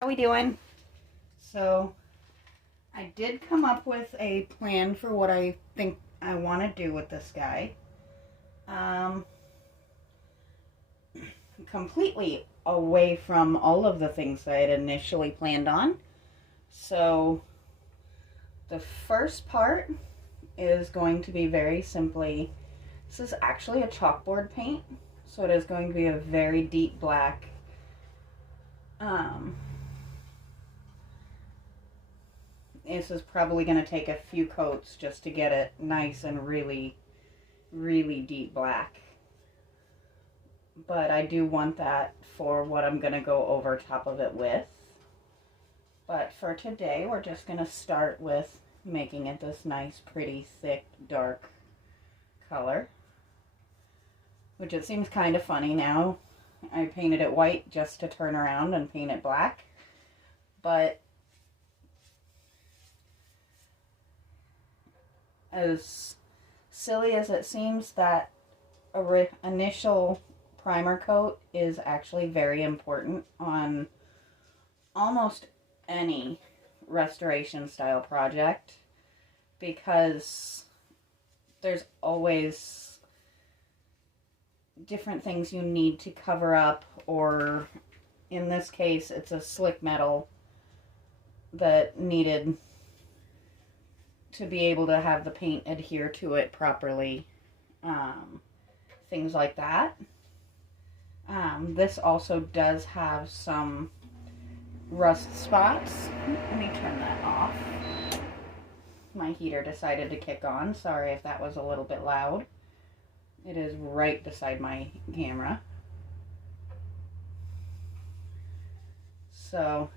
How we doing? So I did come up with a plan for what I think I want to do with this guy. Um, Completely away from all of the things I had initially planned on. So the first part is going to be very simply, this is actually a chalkboard paint. So it is going to be a very deep black. Um, This is probably going to take a few coats just to get it nice and really, really deep black. But I do want that for what I'm going to go over top of it with. But for today, we're just going to start with making it this nice, pretty, thick, dark color. Which it seems kind of funny now. I painted it white just to turn around and paint it black. But as silly as it seems, that initial primer coat is actually very important on almost any restoration style project, because there's always different things you need to cover up, or in this case it's a slick metal that needed to be able to have the paint adhere to it properly, things like that. This also does have some rust spots. Let me turn that off. My heater decided to kick on. Sorry if that was a little bit loud. It is right beside my camera. So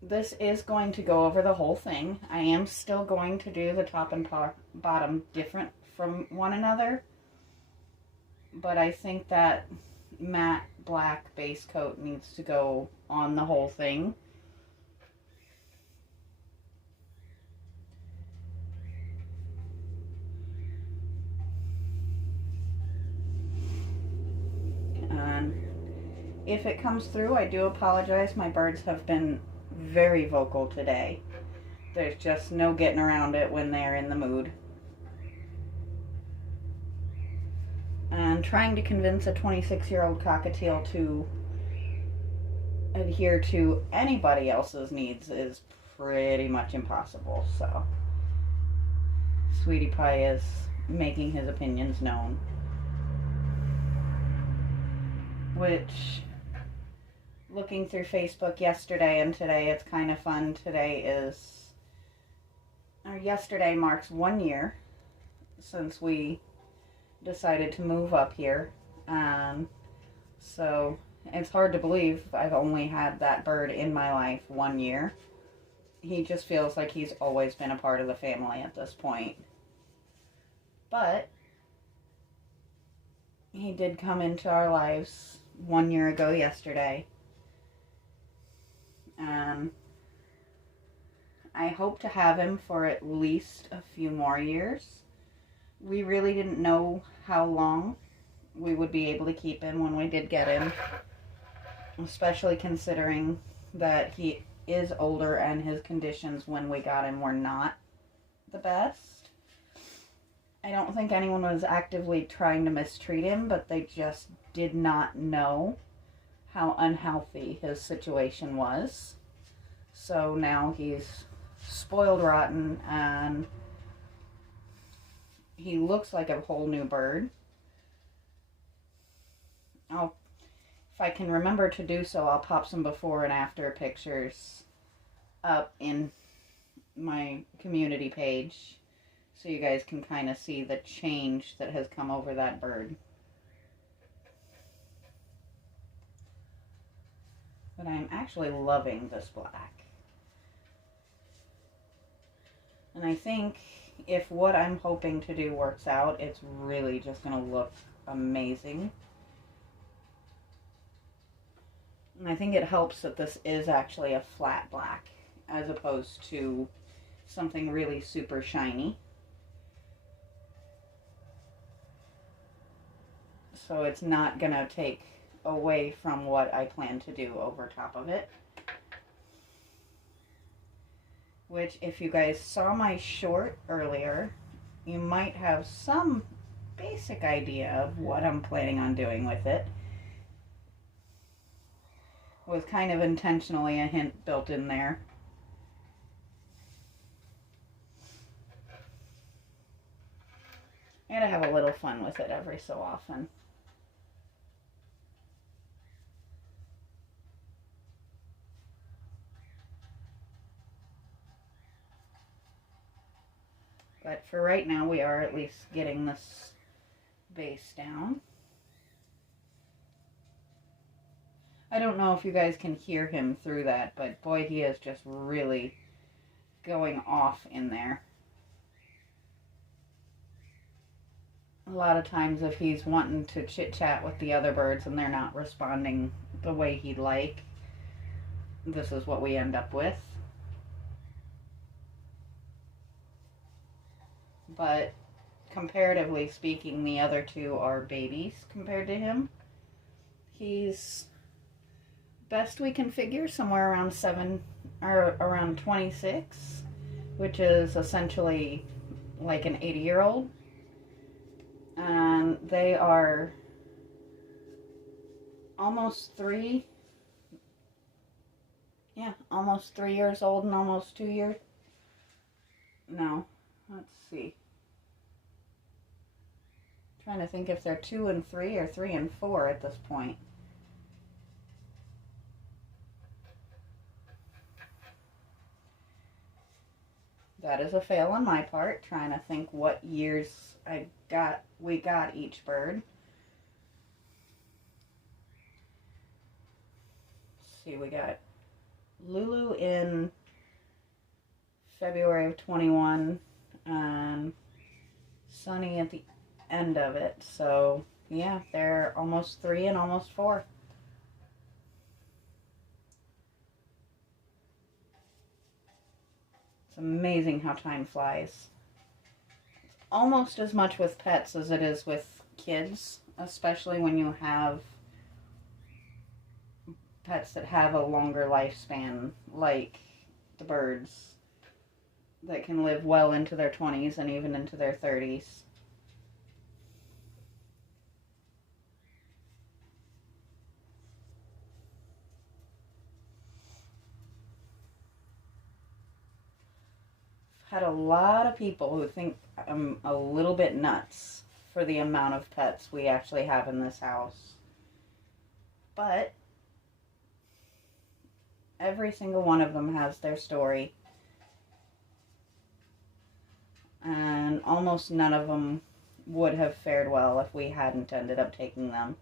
this is going to go over the whole thing. I am still going to do the top and bottom different from one another, but I think that matte black base coat needs to go on the whole thing. And if it comes through, I do apologize. My birds have been very vocal today. There's just no getting around it when they're in the mood. And trying to convince a 26-year-old cockatiel to adhere to anybody else's needs is pretty much impossible. So Sweetie Pie is making his opinions known, which, looking through Facebook yesterday and today, it's kind of fun. Yesterday marks 1 year since we decided to move up here. So it's hard to believe I've only had that bird in my life 1 year. He just feels like he's always been a part of the family at this point. But he did come into our lives 1 year ago yesterday. I hope to have him for at least a few more years. We really didn't know how long we would be able to keep him when we did get him, especially considering that he is older and his conditions when we got him were not the best. I don't think anyone was actively trying to mistreat him, but they just did not know how unhealthy his situation was. So now he's spoiled rotten, and he looks like a whole new bird. If I can remember to do so, I'll pop some before and after pictures up in my community page so you guys can kind of see the change that has come over that bird. But I'm actually loving this black. And I think if what I'm hoping to do works out, it's really just going to look amazing. And I think it helps that this is actually a flat black as opposed to something really super shiny. So it's not going to take away from what I plan to do over top of it. Which, if you guys saw my short earlier, you might have some basic idea of what I'm planning on doing with it. Was kind of intentionally a hint built in there. I gotta have a little fun with it every so often. But for right now, we are at least getting this base down. I don't know if you guys can hear him through that, but boy, he is just really going off in there. A lot of times if he's wanting to chit-chat with the other birds and they're not responding the way he'd like, this is what we end up with. But comparatively speaking, the other two are babies compared to him. He's, best we can figure, somewhere around 7 or around 26, which is essentially like an 80-year-old. And they are almost 3. Yeah, almost 3 years old and almost 2 years. No, let's see. Trying to think if they're 2 and 3 or 3 and 4 at this point. That is a fail on my part, trying to think what years we got each bird. Let's see, we got Lulu in February of 21 and Sunny at the end of it. So yeah, they're almost 3 and almost 4. It's amazing how time flies. It's almost as much with pets as it is with kids, especially when you have pets that have a longer lifespan, like the birds that can live well into their 20s and even into their 30s. I've had a lot of people who think I'm a little bit nuts for the amount of pets we actually have in this house. But every single one of them has their story. And almost none of them would have fared well if we hadn't ended up taking them.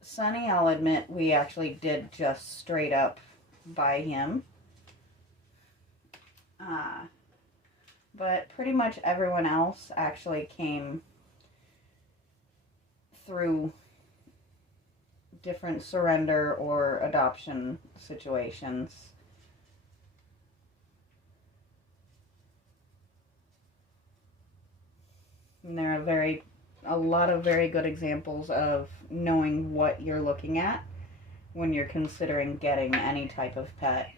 Sunny, I'll admit, we actually did just straight up buy him. But pretty much everyone else actually came through different surrender or adoption situations. And there are a lot of very good examples of knowing what you're looking at when you're considering getting any type of pet.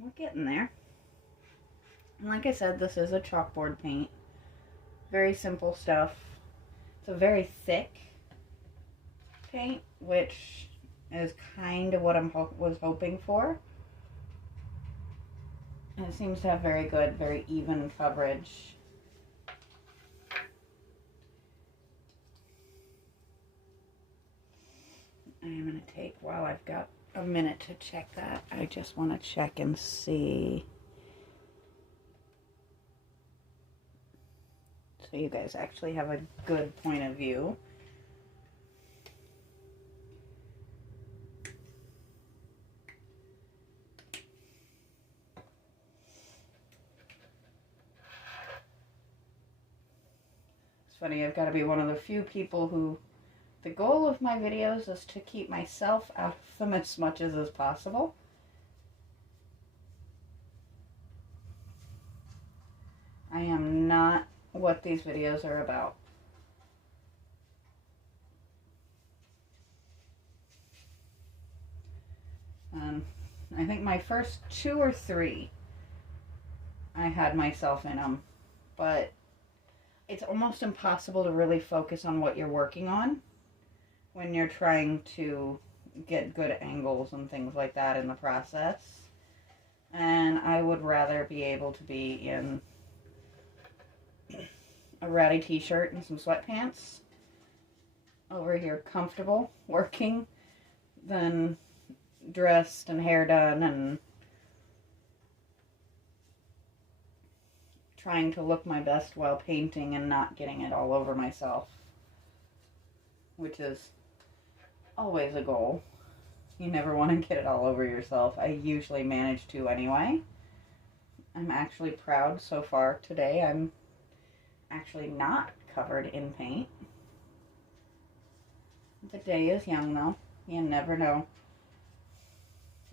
We're getting there. And like I said, this is a chalkboard paint. Very simple stuff. It's a very thick paint, which is kind of what I was hoping for. And it seems to have very good, very even coverage. I am going to take, while I've got a minute to check that, I just want to check and see. So you guys actually have a good point of view. It's funny, I've got to be one of the few people who, the goal of my videos is to keep myself out of them as much as is possible. I am not what these videos are about. I think my first 2 or 3, I had myself in them, but it's almost impossible to really focus on what you're working on when you're trying to get good angles and things like that in the process. And I would rather be able to be in a ratty t-shirt and some sweatpants over here comfortable working than dressed and hair done and trying to look my best while painting and not getting it all over myself, which is always a goal. You never want to get it all over yourself. I usually manage to anyway. I'm actually proud so far today. I'm actually not covered in paint. The day is young though. You never know.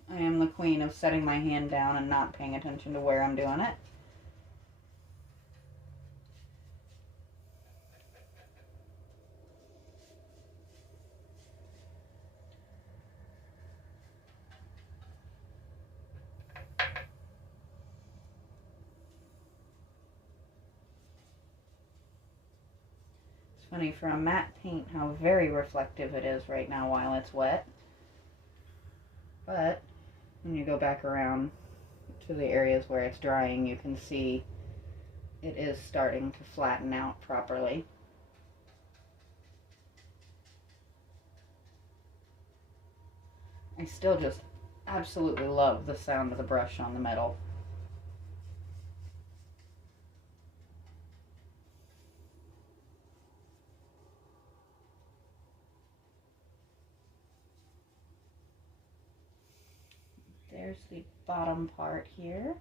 I am the queen of setting my hand down and not paying attention to where I'm doing it. It's funny for a matte paint how very reflective it is right now while it's wet. But when you go back around to the areas where it's drying, you can see it is starting to flatten out properly. I still just absolutely love the sound of the brush on the metal. There's the bottom part here.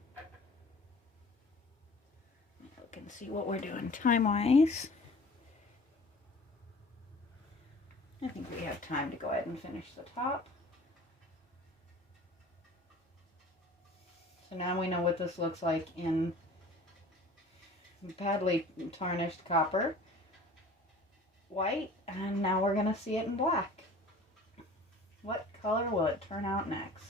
Look and see what we're doing time-wise. I think we have time to go ahead and finish the top. So now we know what this looks like in badly tarnished copper, white, and now we're going to see it in black. What color will it turn out next?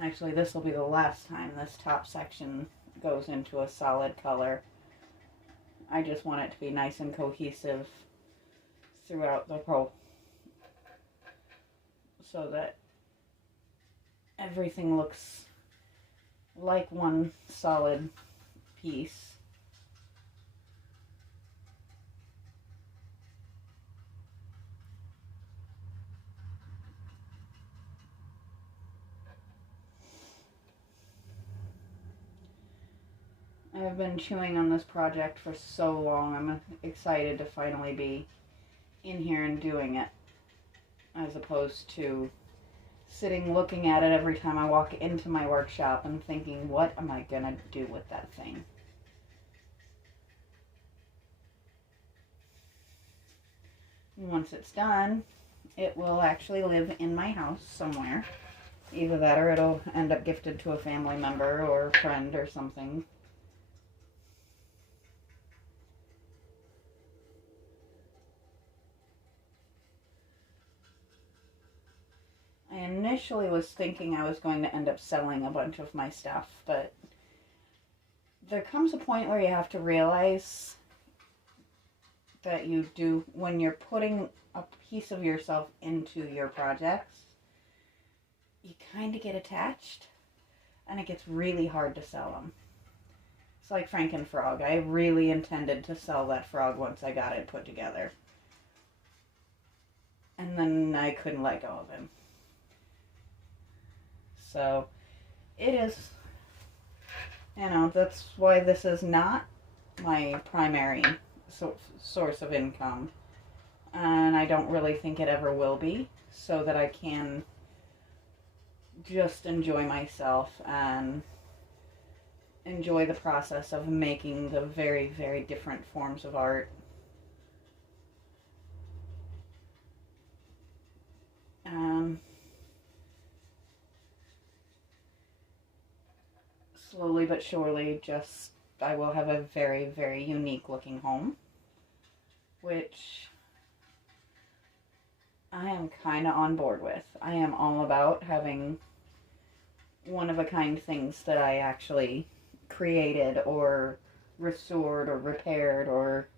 Actually, this will be the last time this top section goes into a solid color. I just want it to be nice and cohesive throughout the whole, so that everything looks like one solid piece. I've been chewing on this project for so long. I'm excited to finally be in here and doing it, as opposed to sitting looking at it every time I walk into my workshop and thinking, what am I gonna do with that thing? And once it's done, it will actually live in my house somewhere. Either that or it'll end up gifted to a family member or a friend or something. I initially was thinking I was going to end up selling a bunch of my stuff, but there comes a point where you have to realize that you do, when you're putting a piece of yourself into your projects, you kind of get attached, and it gets really hard to sell them. It's like Frankenfrog. I really intended to sell that frog once I got it put together. And then I couldn't let go of him. So, it is, you know, that's why this is not my primary source of income. And I don't really think it ever will be, so that I can just enjoy myself and enjoy the process of making the very, very different forms of art. Slowly but surely, I will have a very, very unique looking home, which I am kind of on board with. I am all about having one-of-a-kind things that I actually created or restored or repaired, or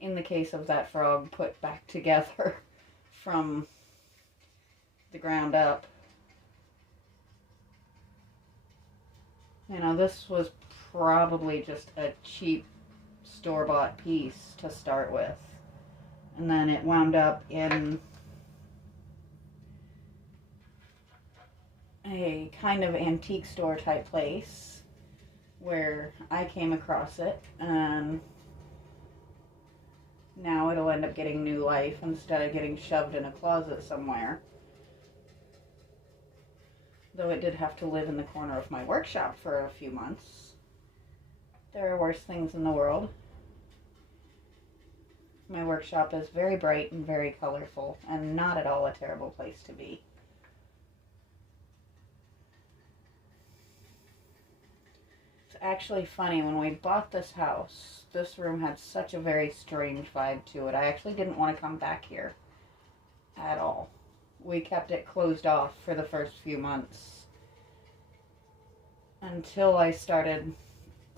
in the case of that frog, put back together from the ground up. You know, this was probably just a cheap store-bought piece to start with. And then it wound up in a kind of antique store type place where I came across it, and now it'll end up getting new life instead of getting shoved in a closet somewhere. Though it did have to live in the corner of my workshop for a few months. There are worse things in the world. My workshop is very bright and very colorful, and not at all a terrible place to be. It's actually funny, when we bought this house, this room had such a very strange vibe to it. I actually didn't want to come back here at all. We kept it closed off for the first few months until I started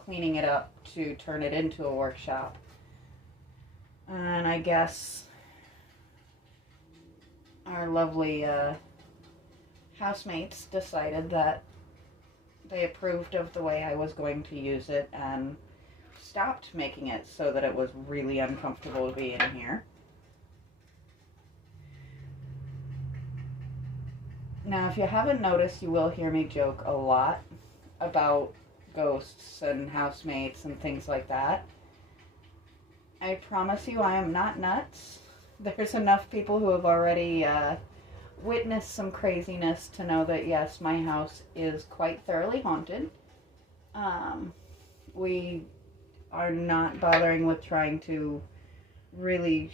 cleaning it up to turn it into a workshop. And I guess our lovely housemates decided that they approved of the way I was going to use it and stopped making it so that it was really uncomfortable to be in here. Now, if you haven't noticed, you will hear me joke a lot about ghosts and housemates and things like that. I promise you I am not nuts. There's enough people who have already witnessed some craziness to know that, yes, my house is quite thoroughly haunted. We are not bothering with trying to really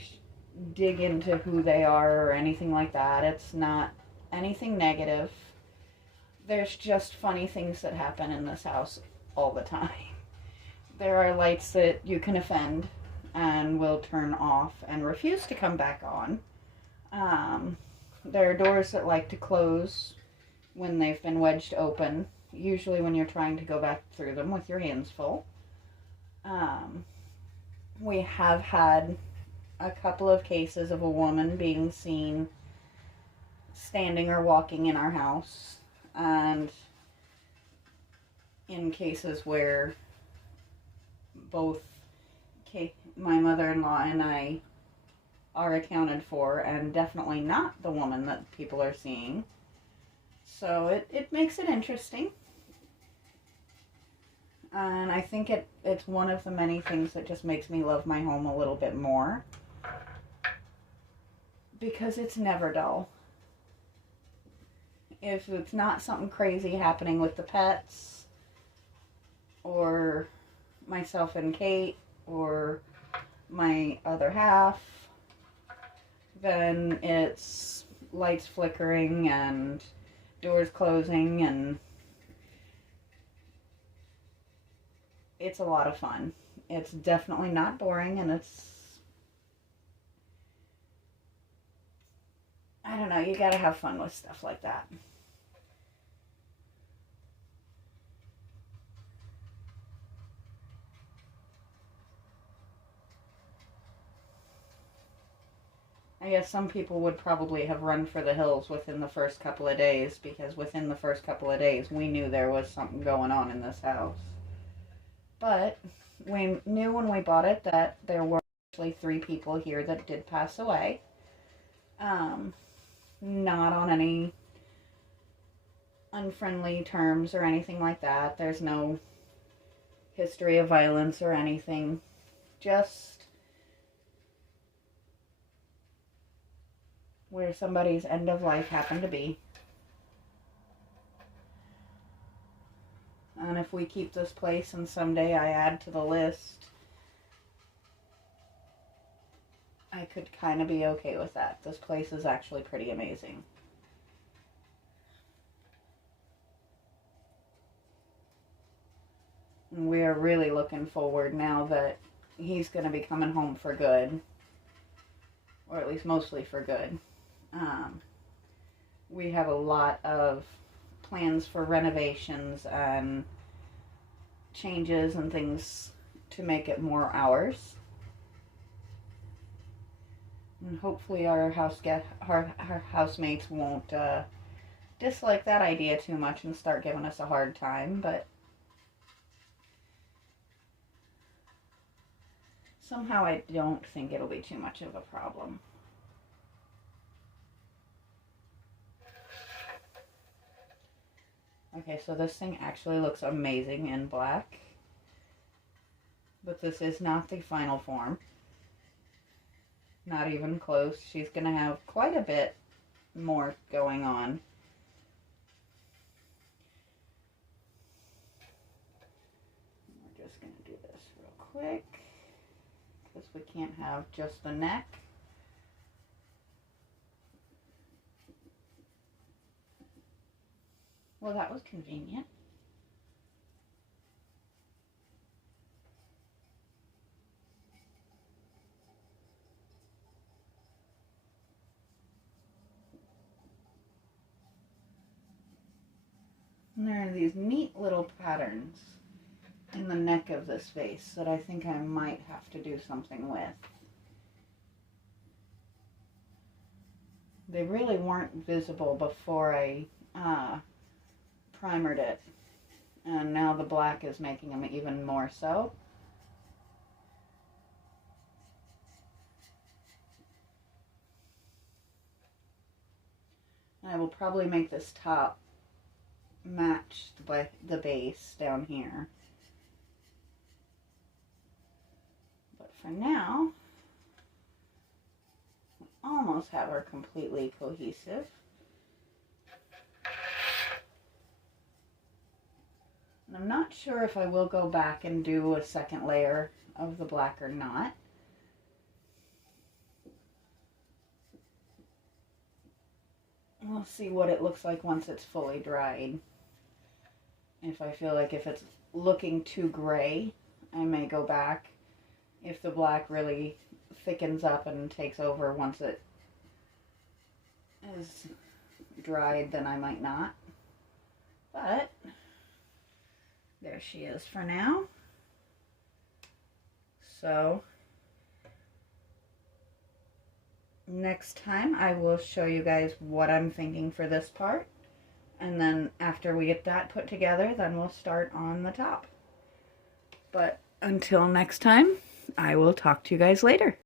dig into who they are or anything like that. It's not anything negative. There's just funny things that happen in this house all the time. There are lights that you can offend and will turn off and refuse to come back on. There are doors that like to close when they've been wedged open, usually when you're trying to go back through them with your hands full. We have had a couple of cases of a woman being seen standing or walking in our house, and in cases where both my mother-in-law and I are accounted for, and definitely not the woman that people are seeing. So it makes it interesting. And I think it's one of the many things that just makes me love my home a little bit more. Because it's never dull. If it's not something crazy happening with the pets, or myself and Kate, or my other half, then it's lights flickering and doors closing, and it's a lot of fun. It's definitely not boring, and I don't know, you gotta have fun with stuff like that. I guess some people would probably have run for the hills within the first couple of days, because within the first couple of days we knew there was something going on in this house. But we knew when we bought it that there were actually 3 people here that did pass away. Not on any unfriendly terms or anything like that. There's no history of violence or anything. Just where somebody's end of life happened to be. And if we keep this place and someday I add to the list, I could kind of be okay with that. This place is actually pretty amazing. And we are really looking forward now that he's going to be coming home for good. Or at least mostly for good. We have a lot of plans for renovations and changes and things to make it more ours. And hopefully our housemates won't dislike that idea too much and start giving us a hard time, but somehow I don't think it'll be too much of a problem. Okay, so this thing actually looks amazing in black, but this is not the final form. Not even close. She's going to have quite a bit more going on. We're just going to do this real quick, because we can't have just the neck. Well, that was convenient. And there are these neat little patterns in the neck of this vase that I think I might have to do something with. They really weren't visible before I primered it, and now the black is making them even more so. I will probably make this top match the base down here. But for now, we almost have her completely cohesive. And I'm not sure if I will go back and do a second layer of the black or not. We'll see what it looks like once it's fully dried. If I feel like if it's looking too gray, I may go back. If the black really thickens up and takes over once it is dried, then I might not. But there she is for now. So next time I will show you guys what I'm thinking for this part, and then after we get that put together, then we'll start on the top. But until next time, I will talk to you guys later.